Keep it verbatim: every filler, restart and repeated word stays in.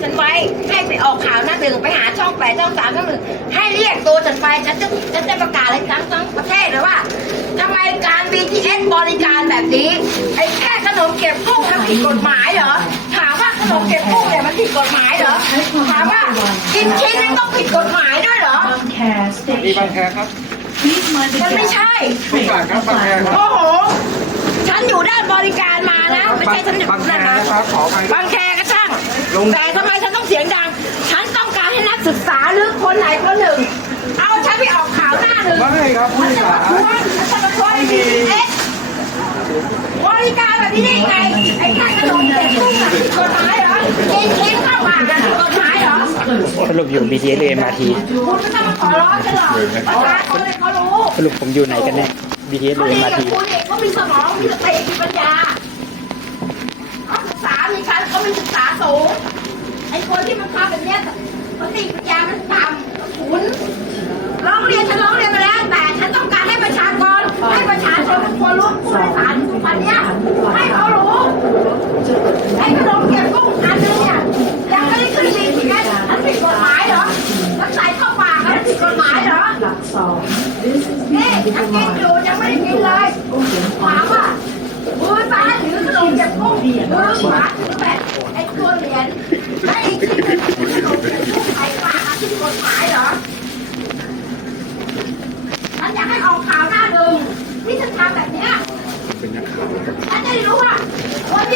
ฉันไว้ให้ไปออกข่าวหน้าหนึ่งไปหาช่องแปดช่องสามช่องหนึ่งให้เรียกตัวฉันไปฉันจะฉันจะประกาศอะไรทั้งทั้งประเทศเลยว่าทำไมการ บี ที เอส บริการแบบนี้ไอ้แค่ขนมเก็บกุ้งมันผิดกฎหมายเหรอถามว่าขนมเก็บกุ้งเนี่ยมันผิดกฎหมายเหรอถามว่ากินชิ้นนั้นต้องผิดกฎหมายด้วยเหรอมีบางแคครับมันไม่ใช่ทุกอย่างครับบางแคครับโอ้โหฉันอยู่ด้านบริการมานะไม่ใช่ฉันอยู่บางแคนั่นนะนะครับขอไปบางแคก็ช่างแต่ทำไมฉันต้องเสียงดัง ฉันต้องการให้นักศึกษาหรือคนไหนคนหนึ่ง เอาฉันไปออกข่าวหน้าหนึ่งไม่ครับผู้ฉันศึจะกษามาทวงฉันจะมาทวงไอ้บีทีเอสบริการแบบนี้ได้ยังไงไอ้แค่ขนมเด็กกุ้งอะผิดกฎหมายเหรอกินชิ้นข้าวปากอะผิดกฎหมายเหรอสรุปอยู่ บี ที เอส หรือ เอ็ม อาร์ ทีคุณไม่ต้องมาขอร้องฉันหรอกประชาชนเลยเขารู้สรุปผมอยู่ไหนกันแน่ บี ที เอส หเขารือดีเอ็ม อาร์กับทีคุณเองเขามีสมองมีสติมีปัญญาเขาศึกษามีชั้นเขามีศึกษาสูงไอ้คนที่มันทำแบบเนี้ยสติปัญญามันต่ำขุนร้องเรียนฉันร้องเรียนมาแล้ว แต่ฉันต้องการให้ประชากรให้ประชาชนทุกคนรู้ผู้โดยสารทุกวันเนี้ยให้เขารู้ไอ้ขนมเก็บกุ้งอันนึงเนี่ยยังไม่ได้ขึ้นดีที่แค่มันผิดกฎหมายเหรอมันใส่เข้าปากแล้วผิดกฎหมายเหรอหลักสองนี่ยังกินอยู่ยังไม่ได้กินเลยถามว่ามือซ้ายถือขนมเก็บกุ้งมือขวาถือแบบไอ้ตัวเหรียญไอ้ที่ถือขนมเก็บกุ้งใส่ปากมันผิดกฎหมายเหรอฉันอยากให้ออกข่าวหน้าหนึ่งที่ฉันทำแบบเนี้ยฉันจะได้รู้ว่าคน